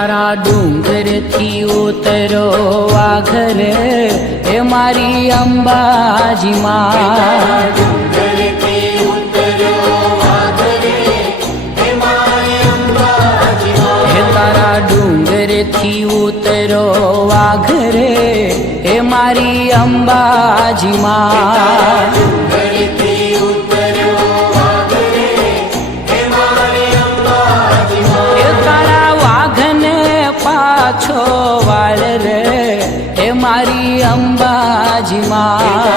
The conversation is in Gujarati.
તારા ડુંગર થી ઉતરો વાઘરે હે મારી અંબાજી માં હે તારા ડુંગર થી ઉતરો વાઘરે હે મારી અંબાજી માં પાછો વાળ રે હે મારી અંબાજી માં